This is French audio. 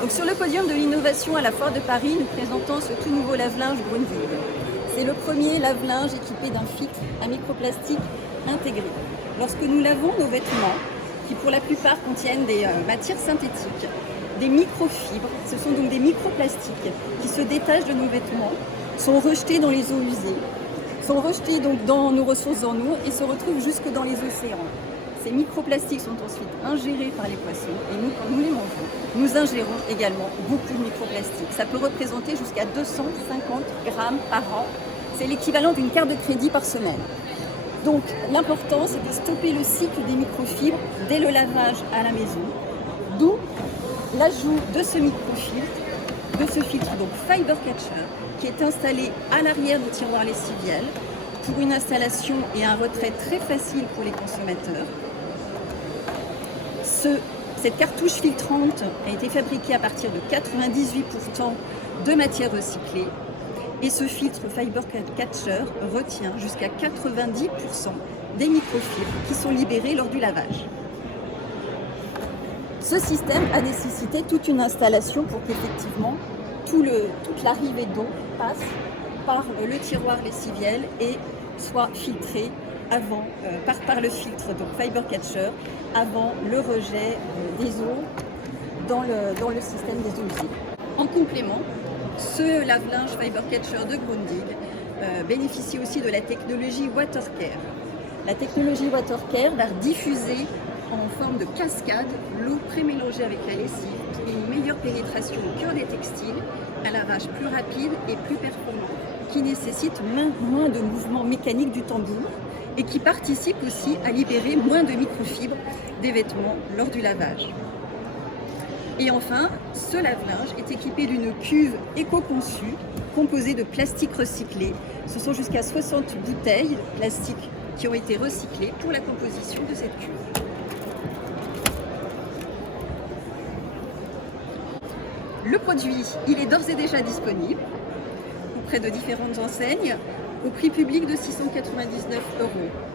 Donc sur le podium de l'innovation à la Foire de Paris, nous présentons ce tout nouveau lave-linge Grundig. C'est le premier lave-linge équipé d'un filtre à microplastique intégré. Lorsque nous lavons nos vêtements, qui pour la plupart contiennent des matières synthétiques, des microfibres, ce sont donc des microplastiques qui se détachent de nos vêtements, sont rejetés dans les eaux usées, sont rejetés donc dans nos ressources en eau et se retrouvent jusque dans les océans. Ces microplastiques sont ensuite ingérés par les poissons et nous, quand nous les mangeons, nous ingérons également beaucoup de microplastiques. Ça peut représenter jusqu'à 250 grammes par an. C'est l'équivalent d'une carte de crédit par semaine. Donc l'important, c'est de stopper le cycle des microfibres dès le lavage à la maison, d'où l'ajout de ce microfiltre, de ce filtre donc Fiber Catcher, qui est installé à l'arrière du tiroir lessiviel pour une installation et un retrait très facile pour les consommateurs. Cette cartouche filtrante a été fabriquée à partir de 98% de matière recyclée et ce filtre Fiber Catcher retient jusqu'à 90% des microfibres qui sont libérées lors du lavage. Ce système a nécessité toute une installation pour qu'effectivement toute l'arrivée d'eau passe par le tiroir lessiviel et soit filtrée avant, par le filtre donc Fiber Catcher avant le rejet des eaux dans le système des eaux usées. En complément, ce lave-linge Fiber Catcher de Grundig bénéficie aussi de la technologie WaterCare. La technologie WaterCare va diffuser en forme de cascade l'eau pré-mélangée avec la lessive pour une meilleure pénétration au cœur des textiles, un lavage plus rapide et plus performant qui nécessite moins de mouvements mécaniques du tambour et qui participe aussi à libérer moins de microfibres des vêtements lors du lavage. Et enfin, ce lave-linge est équipé d'une cuve éco-conçue composée de plastique recyclé. Ce sont jusqu'à 60 bouteilles de plastique qui ont été recyclées pour la composition de cette cuve. Le produit, il est d'ores et déjà disponible auprès de différentes enseignes au prix public de 699 €.